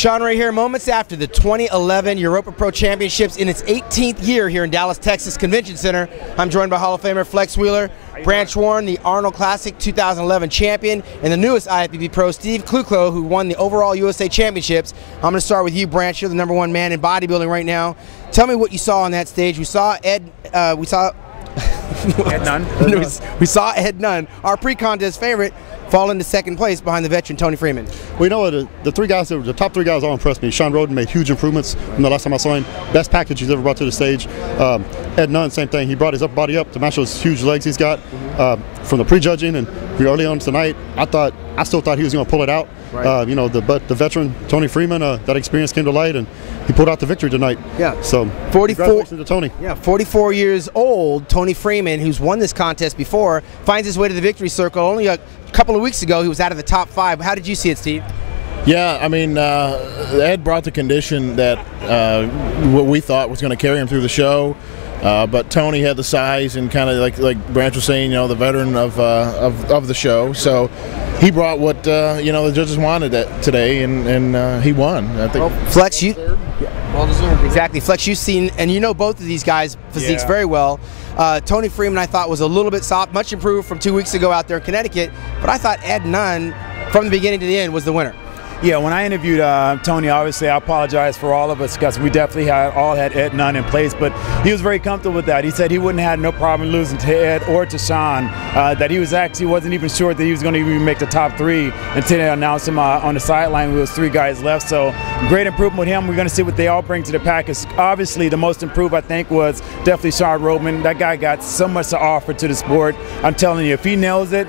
Sean Ray here, moments after the 2011 Europa Pro Championships in its 18th year here in Dallas, Texas Convention Center. I'm joined by Hall of Famer Flex Wheeler, Branch Warren, the Arnold Classic 2011 champion, and the newest IFBB Pro, Steve Kluclo, who won the overall USA Championships. I'm going to start with you, Branch. You're the #1 man in bodybuilding right now. Tell me what you saw on that stage. We saw Ed Nunn. We saw Ed Nunn, our pre-contest favorite, fall into second place behind the veteran Tony Freeman. Well, you know what? The top three guys all impressed me. Sean Roden made huge improvements from the last time I saw him. Best package he's ever brought to the stage. Ed Nunn, same thing. He brought his upper body up to match those huge legs he's got. From the prejudging and early on tonight, I still thought he was going to pull it out. Right. You know, but the veteran Tony Freeman, that experience came to light, and he pulled out the victory tonight. Yeah. So 44. Congratulations to Tony. Yeah, 44 years old, Tony Freeman, who's won this contest before, finds his way to the victory circle. Only a couple of weeks ago, he was out of the top 5. How did you see it, Steve? Yeah, I mean, Ed brought the condition that what we thought was going to carry him through the show. But Tony had the size and kind of like Branch was saying, you know, the veteran of the show. So he brought what you know, the judges wanted today, and he won. I think. Well, Flex, well deserved. Exactly, Flex. You've seen, and you know both of these guys' physiques very well. Tony Freeman, I thought, was a little bit soft, much improved from 2 weeks ago out there in Connecticut. But I thought Ed Nunn, from the beginning to the end, was the winner. Yeah, when I interviewed Tony, obviously I apologize for all of us because we definitely all had Ed Nunn in place, but he was very comfortable with that. He said he wouldn't have no problem losing to Ed or to Sean, that he wasn't even sure that he was going to even make the top 3 until they announced him on the sideline with those 3 guys left. So great improvement with him. We're going to see what they all bring to the package. Obviously, the most improved, I think, was definitely Sean Roden. That guy got so much to offer to the sport. I'm telling you, if he nails it,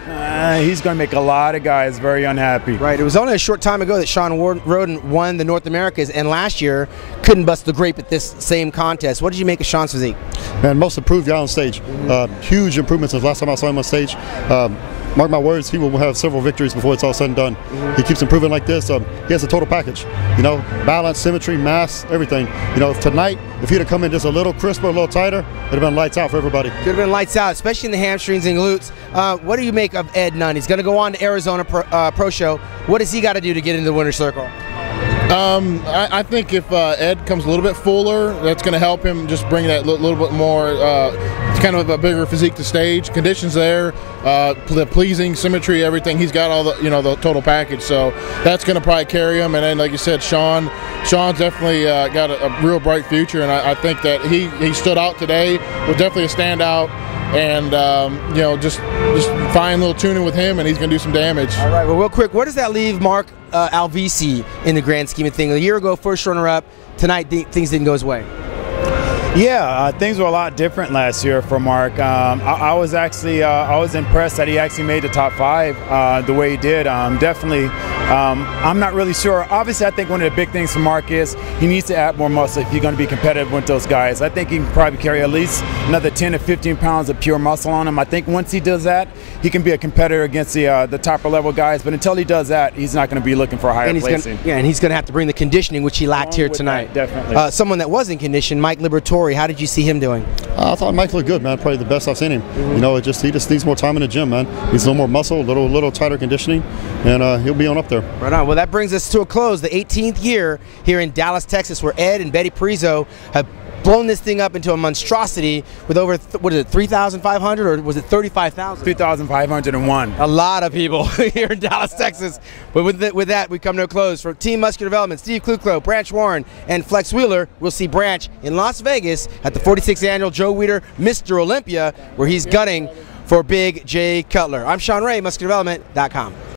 he's going to make a lot of guys very unhappy. Right. It was only a short time ago that Sean Roden won the North Americas, and last year couldn't bust the grape at this same contest. What did you make of Sean's physique? Man, most improved guy on stage. Huge improvements since last time I saw him on stage. Mark my words, he will have several victories before it's all said and done. He keeps improving like this. He has a total package. You know, balance, symmetry, mass, everything. You know, tonight, if he'd have come in just a little crisper, a little tighter, it'd have been lights out for everybody. Could have been lights out, especially in the hamstrings and glutes. What do you make of Ed Nunn? He's going to go on to Arizona Pro Show. What does he got to do to get into the winner's circle? I think if Ed comes a little bit fuller, that's going to help him just bring that little bit more, kind of a bigger physique to stage. Conditions there, the pleasing symmetry, everything. He's got all the, you know, the total package. So that's going to probably carry him. And then, like you said, Sean's definitely got a real bright future. And I think that he stood out today. Was definitely a standout. And you know, just fine little tuning with him, and he's going to do some damage. All right. Well, real quick, where does that leave Mark Alvisi in the grand scheme of things? A year ago, first runner-up. Tonight, things didn't go his way. Yeah, things were a lot different last year for Mark. I was impressed that he actually made the top 5 the way he did. Definitely, I'm not really sure. Obviously, I think one of the big things for Mark is he needs to add more muscle if he's going to be competitive with those guys. I think he can probably carry at least another 10 to 15 pounds of pure muscle on him. I think once he does that, he can be a competitor against the topper level guys. But until he does that, he's not going to be looking for a higher placing. And he's going to have to bring the conditioning, which he lacked here tonight. That, definitely. Someone that was in condition, Mike Liberatore. How did you see him doing? I thought Mike looked good, man. Probably the best I've seen him. You know, he just needs more time in the gym, man. Needs a little more muscle, a little tighter conditioning, and he'll be on up there. Right on. Well, that brings us to a close. The 18th year here in Dallas, Texas, where Ed and Betty Parizo have blown this thing up into a monstrosity with over, what is it, 3,500 or was it 35,000? 3,501. A lot of people here in Dallas, Texas. But with that, we come to a close. For Team Muscular Development, Steve Kluclo, Branch Warren, and Flex Wheeler, we'll see Branch in Las Vegas at the 46th Annual Joe Weider Mr. Olympia, where he's gunning for Big J Cutler. I'm Sean Ray, MuscularDevelopment.com.